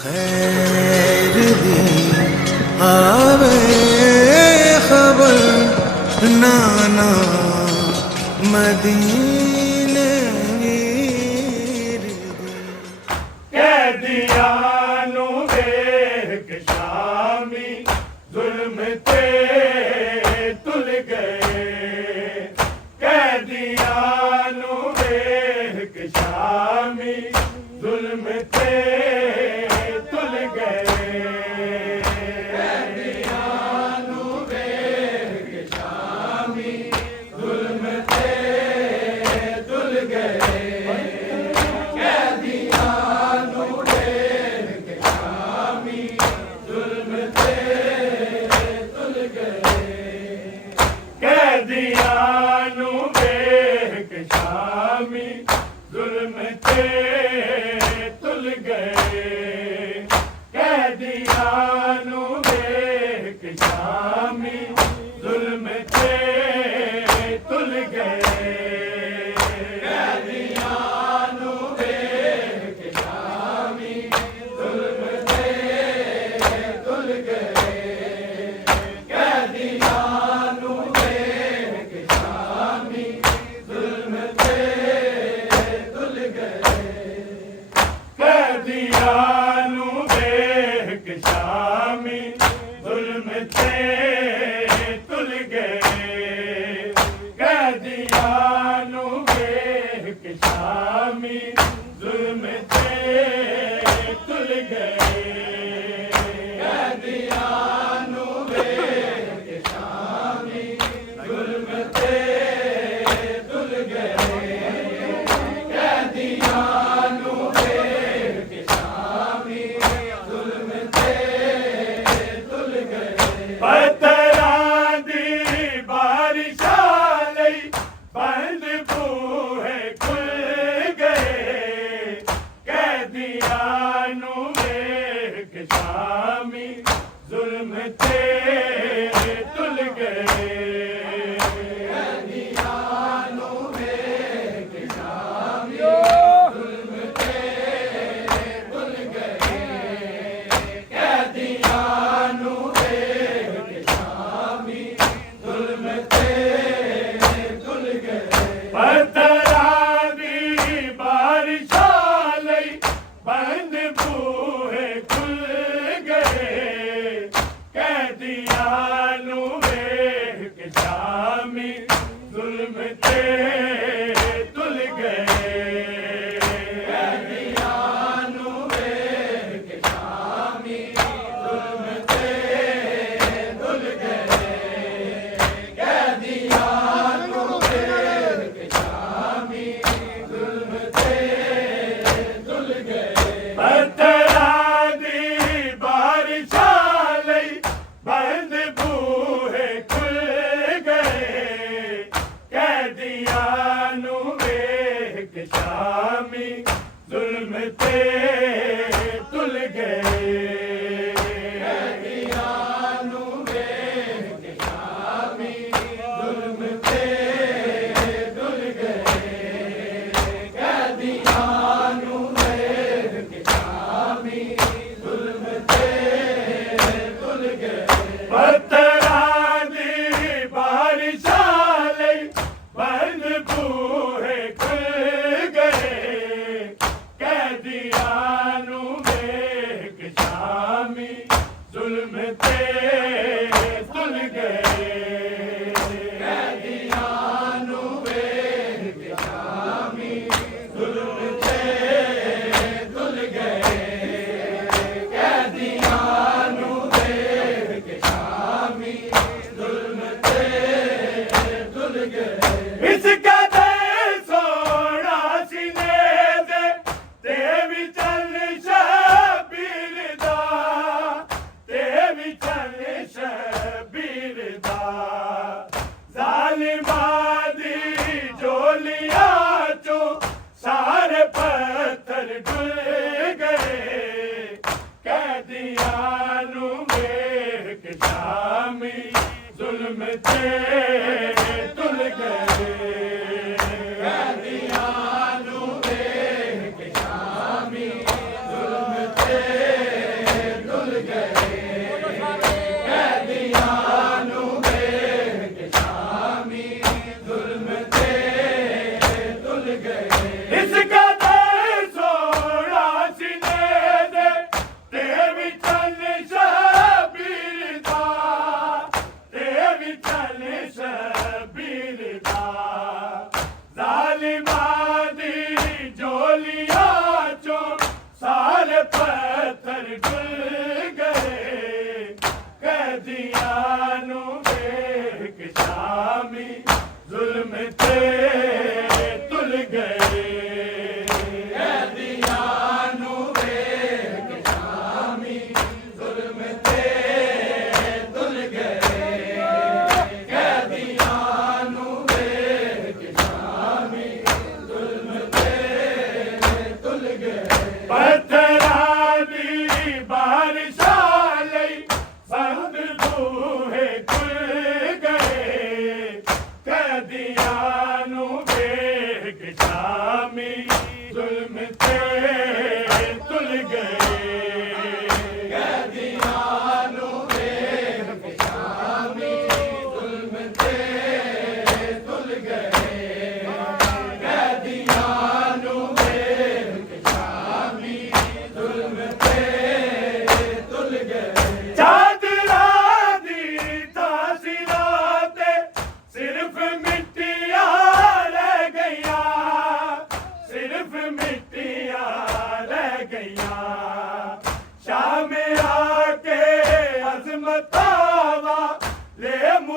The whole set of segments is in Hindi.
खैर दी आवे खबर नाना मदीने वीर दी। कैदियानू वेख शामी जुल्म ते तुल गए। कैदियानू वेख शामी जुल्म ते तुल गए। कैदियानू वेख शामी जुल्म ते तुल गए। कैदियानू वेख शामी जुल्म ते तुल गए। कैदियानू वेख शामी जुल्म ते तुल गए। कैदियानू वेख शामी जुल्म ते तुल गए। कैदियानू वेख शामी जुल्म ते तुल गए। कैदियानू वेख शामी जुल्म ते तुल गए। कैदियानू वेख शामी जुल्म ते तुल गए। कैदियानू वेख शामी जुल्म ते तुल गए। कैदियानू वेख शामी जुल्म ते तुल गए। कैदियानू वेख शामी जुल्म ते तुल गए। पत्थरां दी बारिशां लई बंद बूहे खुल गए। कैदियानू वेख शामी जुल्म ते तुल गए। कैदियानू वेख शामी जुल्म ते तुल गए। कैदियानू वेख शामी जुल्म ते तुल गए। पत्थरां दी बारिशां लई बंद बूहे खुल गए। कैदियानू वेख शामी जुल्म ते तुल गए। कैदियानू वेख शामी जुल्म ते तुल गए। कैदियानू वेख शामी जुल्म ते तुल गए। पत्थरां दी बारिशां लई बंद बूहे खुल गए। कैदियानू वेख शामी जुल्म ते तुल गए। कैदियानू वेख शामी जुल्म ते तुल गए। कैदियानू वेख शामी जुल्म ते तुल गए। पत्थरां दी बारिशां लई बंद बूहे खुल गए। कैदियानू वेख शामी जुल्म ते तुल गए। कैदियानू वेख शामी जुल्म ते तुल गए। कैदियानू वेख शामी जुल्म ते तुल गए। इस कदर सोना सीने दे ते भी चल शबीर दा। ते भी चल शबीर दा। ज़ालिमां दी झोलियां चों सारे पत्थर डुल गए। कैदियानू वेख शामी जुल्म ते तुल गए। कैदियानू वेख शामी जुल्म ते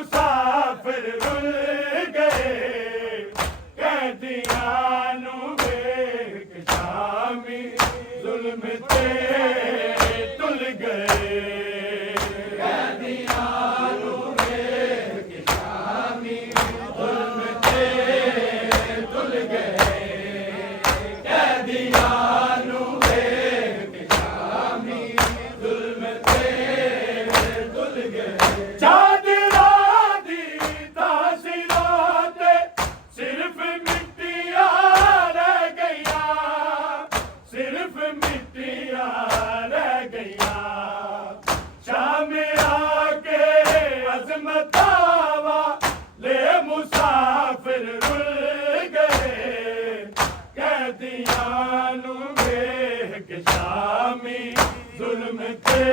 मुसाफिर रुल गए कैदियां नू वेख शामी जुल्म ते तुल गए कैदियां नू वेख शामी जुल्म ते तुल गए कैदियां नू वेख शामी जुल्म ते तुल गए चादरा दी तासीरां ते सिर्फ मिट्टियां रह गईयां सिर्फ मिट्टियां रह गईयां शाम आके अज़मतावा ले मुसाफिर रुल गए कैदियां नू वेख शामी जुल्म ते